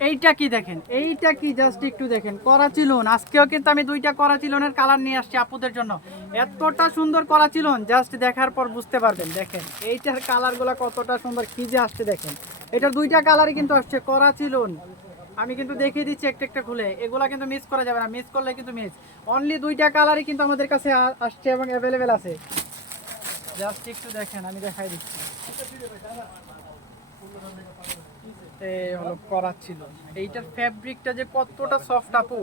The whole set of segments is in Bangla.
এইটা কি দেখেন, এইটা কি জাস্ট একটু দেখেন, করাচি লোন। আজকেও কিন্তু আমি দুইটা করাচি লোনের কালার নিয়ে আসছি আপুদের জন্য। এতটা সুন্দর করাচি লোন, জাস্ট দেখার পর বুঝতে পারবেন। দেখেন এইটার কালারগুলো কতটা সুন্দর, কি যে আসছে দেখেন। এটার দুইটা কালারই কিন্তু আসছে করাচি লোন। আমি কিন্তু দেখিয়ে দিচ্ছি একটা একটা খুলে, এগুলা কিন্তু মিস করা যাবে না, মিস করলে কিন্তু মিস। অনলি দুইটা কালারই কিন্তু আমাদের কাছে আসছে এবং অ্যাভেলেবেল আছে। জাস্ট একটু দেখেন, আমি দেখাই দিচ্ছি। এই হলো করাচ্ছিল, এইটার ফ্যাব্রিকটা যে কতটা সফট আপু,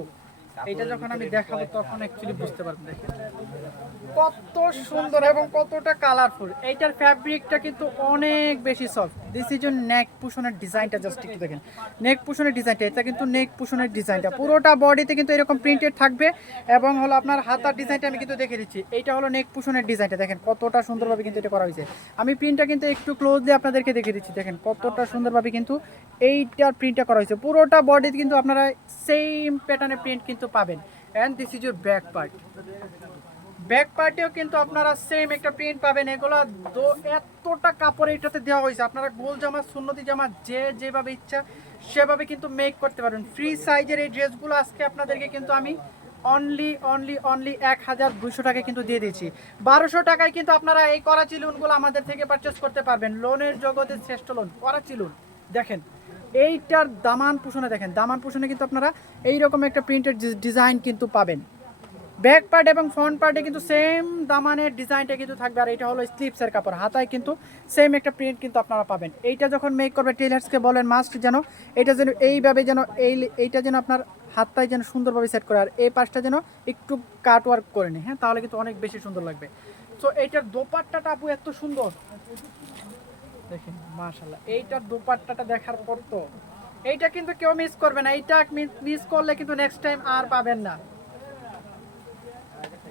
এইটা যখন আমি দেখাবো তখন অ্যাকচুয়ালি বুঝতে পারবেন। দেখেন কত সুন্দর এবং কতটা কালারফুল। এইটার ফ্যাব্রিকটা কিন্তু অনেক বেশি সফট। দিস ইজ ইউর নেক পুশনের ডিজাইনটা, জাস্ট একটু দেখেন নেক পুশনের ডিজাইনটা। এটা কিন্তু নেক পুশনের ডিজাইনটা পুরোটা বডিতে কিন্তু এরকম প্রিন্টেড থাকবে। এবং হলো আপনার হাতার ডিজাইনটা আমি কিন্তু দেখে দিচ্ছি। এইটা হলো নেক পুশনের ডিজাইনটা, দেখেন কতটা সুন্দরভাবে কিন্তু এটা করা হয়েছে। আমি প্রিন্টটা কিন্তু একটু ক্লোজলি আপনাদেরকে দেখে দিচ্ছি। দেখেন কতটা সুন্দরভাবে কিন্তু এইটার প্রিন্টটা করা হয়েছে। পুরোটা বডিতে কিন্তু আপনারা সেম প্যাটার্নের প্রিন্ট কিন্তু পাবেন। And this is your back part. Back পার্টেও কিন্তু আপনারা সেম একটা প্রিন্ট পাবেন। এগুলো এতটা কাপড় এটাতে দেওয়া হয়েছে, আপনারা গোল জামা সুন্নতি জামা যে যেভাবে ইচ্ছা সেভাবে কিন্তু মেক করতে পারবেন। ফ্রি সাইজের এই ড্রেসগুলো আজকে আপনাদেরকে কিন্তু আমি অনলি অনলি অনলি 1200 টাকায় কিন্তু দিয়ে দিচ্ছি। 1200 টাকায় কিন্তু আপনারা এই করাচি লোনগুলো আমাদের থেকে পারচেস করতে পারবেন। লোনের জগতের শ্রেষ্ঠ লোন করাচি লোন। দেখেন এইটার দামান পুষণে, দেখেন দামান পুষণে কিন্তু আপনারা এইরকম একটা প্রিন্টেড ডিজাইন কিন্তু পাবেন। ব্যাক পার্ট এবং ফ্রন্ট পার্টে কিন্তু সেম দামানের ডিজাইনটা কিন্তু থাকবে। আর এটা হলো স্লিপসের কাপড়, হাতায় কিন্তু সেম একটা প্রিন্ট কিন্তু আপনারা পাবেন। এইটা যখন মেক করবে টেলার্সকে বলেন মাস্ট যেন এটা যেন এইভাবে যেন এইটা যেন আপনার হাতটায় যেন সুন্দরভাবে সেট করে, আর এই পাশটা যেন একটু কাট ওয়ার্ক করে নেয়, হ্যাঁ, তাহলে কিন্তু অনেক বেশি সুন্দর লাগবে। তো এইটার দোপাট্টাটা আপু এত সুন্দর দেখেন, মাশাআল্লাহ। এইটার দোপাট্টাটা দেখার পর তো এইটা কিন্তু কেউ মিস করবে না। এইটা মিস করলে কিন্তু নেক্সট টাইম আর পাবেন না।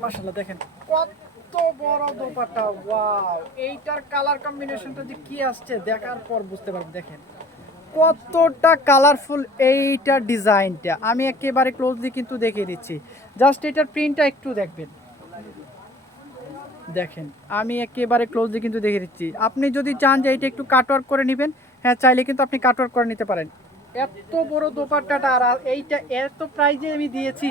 মাশাআল্লাহ দেখেন কত বড় দোপাট্টা, ওয়াও। এইটার কালার কম্বিনেশনটা যে কি আসছে দেখার পর বুঝতে পারবেন। দেখেন কতটা কালারফুল এইটার ডিজাইনটা, আমি একেবারে ক্লোজলি কিন্তু দেখিয়ে দিচ্ছি। জাস্ট এটার প্রিন্টটা একটু দেখবেন। দেখেন আমি একেবারে ক্লোজলি কিন্তু দেখিয়ে দিচ্ছি। আপনি যদি চান যে এটা একটু কাটওয়ার্ক করে নেবেন, হ্যাঁ চাইলে কিন্তু আপনি কাটওয়ার্ক করে নিতে পারেন। এত বড় দোপাট্টাটা, আর এইটা এত প্রাইজে আমি দিয়েছি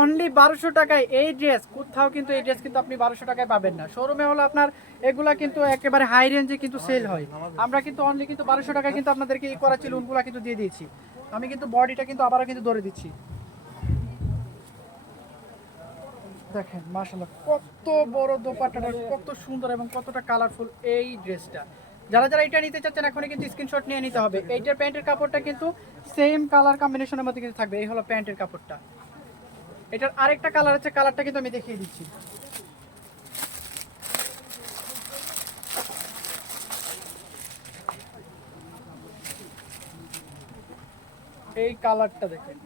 অনলি 1200 টাকায়। এই ড্রেস কোথাও কিন্তু এই ড্রেস কিন্তু আপনি 1200 টাকায় পাবেন না। শোরুমে হলো আপনার এগুলা কিন্তু একেবারে হাই রেঞ্জে কিন্তু সেল হয়। আমরা কিন্তু অনলি কিন্তু 1200 টাকায় কিন্তু আপনাদেরকে এই করাচি লোনগুলা কিন্তু দিয়ে দিয়েছি। আমি কিন্তু বডিটা কিন্তু আবারও কিন্তু ধরে দিচ্ছি। দেখেন মাশাআল্লাহ কত বড় দোপাট্টাটা, কত সুন্দর এবং কতটা কালারফুল এই ড্রেসটা। যারা যারা এটা নিতে চাচ্ছেন এখনই কিন্তু স্ক্রিনশট নিয়ে নিতে হবে। এইটার প্যান্টের কাপড়টা কিন্তু সেম কালার কম্বিনেশনের মধ্যে কিন্তু থাকবে। এই হলো প্যান্টের কাপড়টা। এটার আরেকটা কালার আছে, কালারটা কিন্তু আমি দেখিয়ে দিচ্ছি। এই কালারটা দেখেন,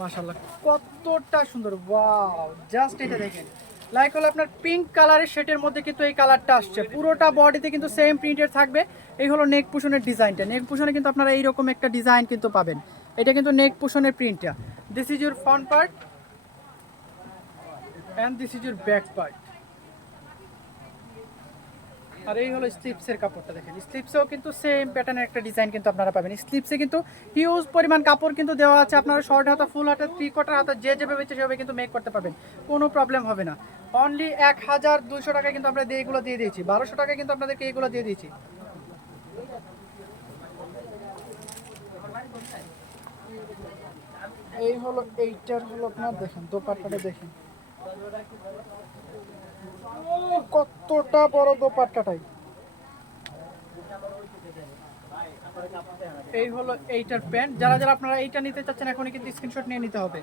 মাশাআল্লাহ কতটা সুন্দর, ওয়াও। জাস্ট এটা দেখেন, লাইক হলো আপনার পিঙ্ক কালারের শেডের মধ্যে কিন্তু এই কালারটা আসছে। পুরোটা বডিতে কিন্তু সেম প্রিন্টের থাকবে। এই হলো নেক পুশনের ডিজাইনটা। নেক পুশনে কিন্তু আপনারা এইরকম একটা ডিজাইন কিন্তু পাবেন। এটা কিন্তু নেক পুশনের প্রিন্টটা। This is your front part and this is your back part. আর এই হলো স্লিপসের কাপড়টা। দেখেন স্লিপসেও কিন্তু সেম প্যাটার্নের একটা ডিজাইন কিন্তু আপনারা পাবেন। স্লিপসে কিন্তু হিউজ পরিমাণ কাপড় কিন্তু দেওয়া আছে। আপনারা শর্ট হাতা, ফুল হাতা, 3/4 হাতা যে যেভাবে ইচ্ছে সেভাবে কিন্তু মেক করতে পারবেন, কোনো প্রবলেম হবে না। অনলি 1200 টাকায় কিন্তু আমরা এইগুলো দিয়ে দিয়েছি। 1200 টাকায় কিন্তু আপনাদেরকে এইগুলো দিয়ে দিয়েছি। এই হলো এইটার হলো আপনার দেখেন দোপাট্টাটা দেখেন কতটা বড় দোপাট্টাটাই। এই হলো এইটার প্যান্ট। যারা যারা আপনারা এইটা নিতে চাচ্ছেন এখনই কিন্তু স্ক্রিনশট নিয়ে নিতে হবে।